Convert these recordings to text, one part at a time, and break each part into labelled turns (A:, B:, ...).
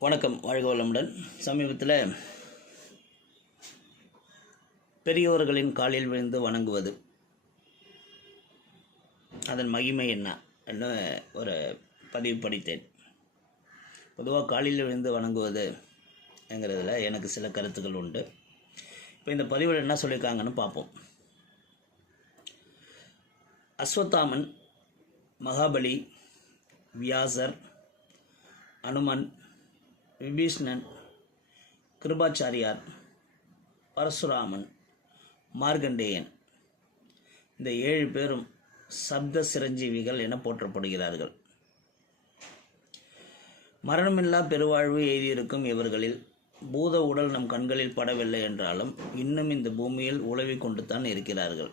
A: வணக்கம் வாழ்க வளமுடன். சமீபத்தில் பெரியோர்களின் காலில் விழுந்து வணங்குவது. அதன் மகிமை என்ன? என்று ஒரு பதிவு படித்தேன். பொதுவாக காலில் விழுந்து வணங்குவது என்கிறதுல எனக்கு சில கருத்துக்கள் உண்டு. இப்போ இந்த பதிவில் என்ன சொல்லியிருக்காங்கன்னு பார்ப்போம். அஸ்வத்தாமன் மகாபலி வியாசர் அனுமன் விபீஷ்ணன் கிருபாச்சாரியார் பரசுராமன் மார்கண்டேயன் இந்த ஏழு பேரும் சப்த சிரஞ்சீவிகள் என போற்றப்படுகிறார்கள். மரணமில்லா பெருவாழ்வு எய்தியிருக்கும் இவர்களில் பூத உடல் நம் கண்களில் படவில்லை என்றாலும் இன்னும் இந்த பூமியில் உழவி கொண்டு தான் இருக்கிறார்கள்.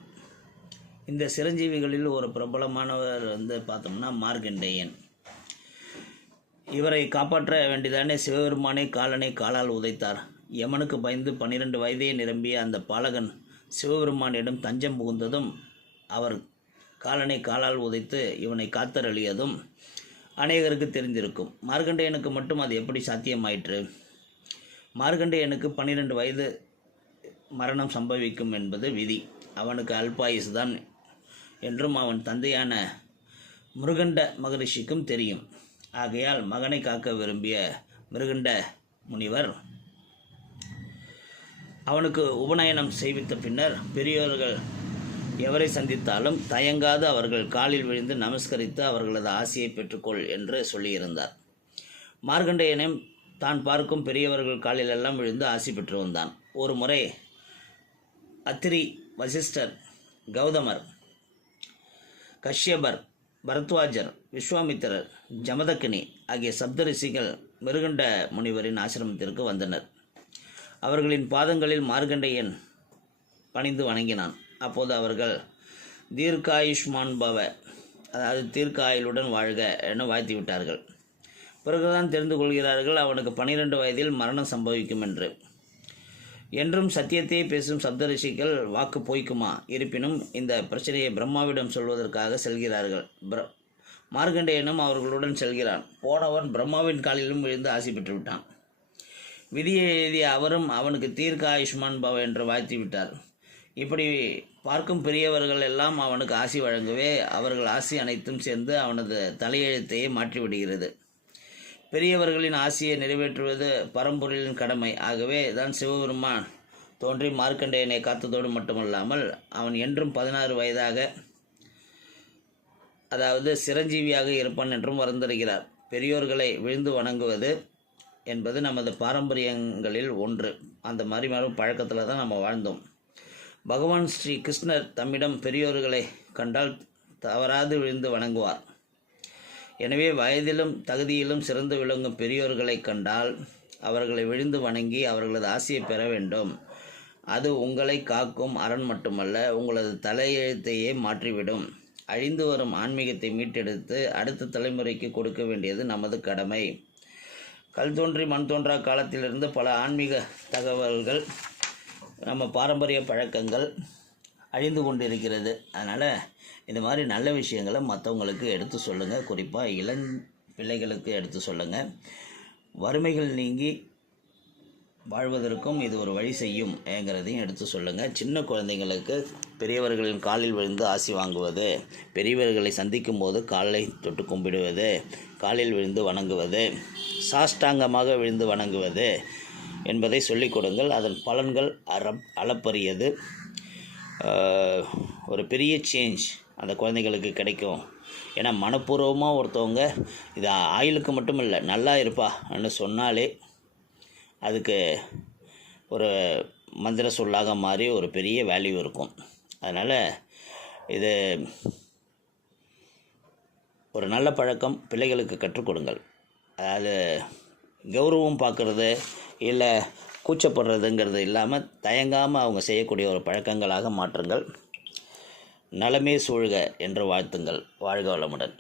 A: இந்த சிரஞ்சீவிகளில் ஒரு பிரபலமானவர் வந்து பார்த்தோம்னா மார்கண்டேயன் இவரை காப்பாற்ற வேண்டியதானே சிவபெருமானே காலனை காலால் உதைத்தார். யமனுக்கு பயந்து பன்னிரண்டு வயதே நிரம்பிய அந்த பாலகன் சிவபெருமானிடம் தஞ்சம் புகுந்ததும் அவர் காலனை காலால் உதைத்து இவனை காத்தரளியதும் அநேகருக்கு தெரிந்திருக்கும். மார்கண்டேயனுக்கு மட்டும் அது எப்படி சாத்தியமாயிற்று? மார்கண்டேயனுக்கு பன்னிரெண்டு வயது மரணம் சம்பவிக்கும் என்பது விதி. அவனுக்கு அல்பாயுசு தான் என்றும் அவன் தந்தையான முருகண்ட மகரிஷிக்கும் தெரியும். ஆகையால் மகனை காக்க விரும்பிய மிருகண்ட முனிவர் அவனுக்கு உபநயனம் செய்வித்த பின்னர் பெரியோர்கள் எவரை சந்தித்தாலும் தயங்காது அவர்கள் காலில் விழுந்து நமஸ்கரித்து அவர்களது ஆசையை பெற்றுக்கொள் என்று சொல்லியிருந்தார். மார்கண்டேயனும் தான் பார்க்கும் பெரியவர்கள் காலிலெல்லாம் விழுந்து ஆசி பெற்று வந்தான். ஒரு முறை அத்திரி வசிஷ்டர் கௌதமர் கஷ்யபர் பரத்வாஜர் விஸ்வாமித்திரர் ஜமதக்கினி ஆகிய சப்தரிஷிகள் மிருகண்ட முனிவரின் ஆசிரமத்திற்கு வந்தனர். அவர்களின் பாதங்களில் மார்கண்டையன் பணிந்து வணங்கினான். அப்போது அவர்கள் தீர்க்காயுஷ்மான் பவ அதாவது தீர்க்க ஆயுளுடன் வாழ்க என வாழ்த்தி விட்டார்கள் பிறகுதான் தெரிந்து கொள்கிறார்கள் அவனுக்கு பனிரெண்டு வயதில் மரணம் சம்பவிக்கும் என்று. என்றும் சத்தியத்தையே பேசும் சப்தரிஷிகள் வாக்கு பொய்க்குமா? இருப்பினும் இந்த பிரச்சனையை பிரம்மாவிடம் சொல்வதற்காக செல்கிறார்கள். பிர மார்கண்டேயனும் அவர்களுடன் செல்கிறான். போனவன் பிரம்மாவின் காலிலும் விழுந்து ஆசி பெற்று விட்டான் விதியை எழுதிய அவரும் அவனுக்கு தீர்க்க ஆயுஷ்மான் பவ என்று வாழ்த்தி விட்டார். இப்படி பார்க்கும் பெரியவர்கள் எல்லாம் அவனுக்கு ஆசி வழங்கவே அவர்கள் ஆசி அனைத்தும் சேர்ந்து அவனது தலையெழுத்தையே மாற்றிவிடுகிறது. பெரியவர்களின் ஆசையை நிறைவேற்றுவது பரம்பொருளின் கடமை. ஆகவே தான் சிவபெருமான் தோன்றி மார்க்கண்டேயனை காத்ததோடு மட்டுமல்லாமல் அவன் என்றும் பதினாறு வயதாக அதாவது சிரஞ்சீவியாக இருப்பான் என்றும் வருந்தருகிறார். பெரியோர்களை விழுந்து வணங்குவது என்பது நமது பாரம்பரியங்களில் ஒன்று. அந்த மாதிரி மாதிரி பழக்கத்தில் தான் நம்ம வாழ்ந்தோம். பகவான் ஸ்ரீ கிருஷ்ணர் தம்மிடம் பெரியோர்களை கண்டால் தவறாது விழுந்து வணங்குவார். எனவே வயதிலும் தகுதியிலும் சிறந்து விளங்கும் பெரியோர்களை கண்டால் அவர்களை விழுந்து வணங்கி அவர்களது ஆசையை பெற வேண்டும். அது உங்களை காக்கும் அரண் மட்டுமல்ல உங்களது தலையெழுத்தையே மாற்றிவிடும். அழிந்து வரும் ஆன்மீகத்தை மீட்டெடுத்து அடுத்த தலைமுறைக்கு கொடுக்க வேண்டியது நமது கடமை. கல் தோன்றி மண் தோன்றா காலத்திலிருந்து பல ஆன்மீக தகவல்கள் நம்ம பாரம்பரிய பழக்கங்கள் அழிந்து கொண்டிருக்கிறது. அதனால் இந்த மாதிரி நல்ல விஷயங்களை மற்றவங்களுக்கு எடுத்து சொல்லுங்கள் குறிப்பாக இளம் பிள்ளைகளுக்கு எடுத்து சொல்லுங்கள் வறுமைகள் நீங்கி வாழ்வதற்கும் இது ஒரு வழி செய்யும் ஏங்கிறதையும் எடுத்து சொல்லுங்கள் சின்ன குழந்தைங்களுக்கு பெரியவர்களின் காலில் விழுந்து ஆசி வாங்குவது பெரியவர்களை சந்திக்கும் போது காலை தொட்டு கும்பிடுவது காலில் விழுந்து வணங்குவது சாஷ்டாங்கமாக விழுந்து வணங்குவது என்பதை சொல்லிக் கொடுங்கள். அதன் பலன்கள் அற அளப்பரியது. ஒரு பெரிய சேஞ்ச் அந்த குழந்தைங்களுக்கு கிடைக்கும். ஏன்னா மனப்பூர்வமாக ஒருத்தவங்க இது ஆயுளுக்கு மட்டும் இல்லை நல்லா இருப்பான்னு சொன்னாலே அதுக்கு ஒரு மந்திர சொல்லாக மாறி ஒரு பெரிய வேல்யூ இருக்கும். அதனால் இது ஒரு நல்ல பழக்கம் பிள்ளைகளுக்கு கற்றுக் கொடுங்கள். அதாவது கௌரவம் பார்க்குறது இல்லை கூச்சப்படுறதுங்கிறது இல்லாமல் தயங்காமல் அவங்க செய்யக்கூடிய ஒரு பழக்கங்களாக மாற்றுங்கள். நலமே சூழ்க என்று வாழ்த்துங்கள். வாழ்க வளமுடன்.